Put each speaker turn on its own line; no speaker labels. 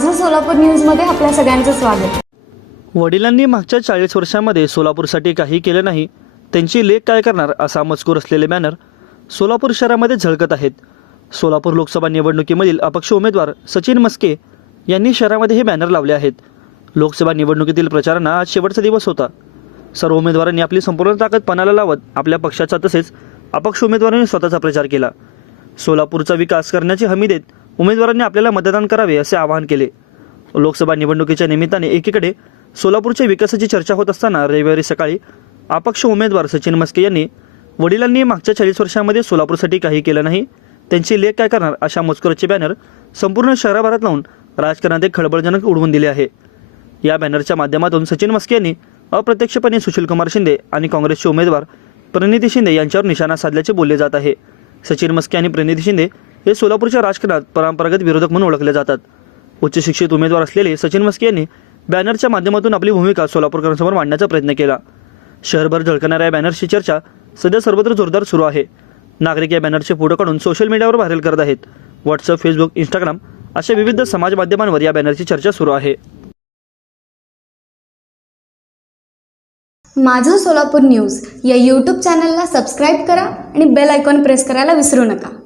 माझं सोलापूर न्यूजमध्ये आपल्या सगळ्यांचं स्वागत.
वडिलांनी मागच्या चाळीस वर्षांमध्ये सोलापूरसाठी काही केलं नाही. त्यांची लेख काय करणार असा मजकूर असलेले बॅनर सोलापूर शहरामध्ये झळकत आहेत. सोलापूर लोकसभा निवडणुकीमधील अपक्ष उमेदवार सचिन मस्के यांनी शहरामध्ये हे बॅनर लावले आहेत. लोकसभा निवडणुकीतील प्रचारांना आज शेवटचा दिवस होता. सर्व उमेदवारांनी आपली संपूर्ण ताकद पणाला लावत आपल्या पक्षाचा तसेच अपक्ष उमेदवारांनी स्वतःचा प्रचार केला. सोलापूरचा विकास करण्याची हमी देत उमेदवारांनी आपल्याला मतदान करावे असे आवाहन केले. लोकसभा निवडणुकीच्या निमित्ताने एकीकडे सोलापूरच्या विकासाची चर्चा होत असताना रविवारी सकाळी अपक्ष उमेदवार सचिन मस्के यांनी वडिलांनी मागच्या चाळीस वर्षांमध्ये सोलापूरसाठी काही केलं नाही. त्यांची लेख काय करणार अशा मजकुराचे बॅनर संपूर्ण शहराभरात लावून राजकारणात एक खळबळजनक उडवून दिले आहे. या बॅनरच्या माध्यमातून सचिन मस्के यांनी अप्रत्यक्षपणे सुशीलकुमार शिंदे आणि काँग्रेसचे उमेदवार प्रणिती शिंदे यांच्यावर निशाणा साधल्याचे बोलले जात आहे. सचिन मस्के आणि प्रणिती शिंदे हे सोलापूरच्या राजकारणात परंपरागत विरोधक म्हणून ओळखले जातात. उच्च शिक्षित उमेदवार असलेले सचिन मस्के यांनी बॅनरच्या माध्यमातून आपली भूमिका सोलापूरकरांसमोर मांडण्याचा प्रयत्न केला. शहरभर झळकणाऱ्या या बॅनरची चर्चा सध्या सर्वत्र जोरदार सुरू आहे. नागरिक या बॅनरचे फोटो काढून सोशल मीडियावर व्हायरल करत आहेत. व्हॉट्सअप फेसबुक इंस्टाग्राम अशा विविध समाज माध्यमांवर या बॅनरची चर्चा सुरू आहे.
माझं सोलापूर न्यूज या यूट्यूब चॅनलला सबस्क्राईब करा आणि बेल आयकॉन प्रेस करायला विसरू नका.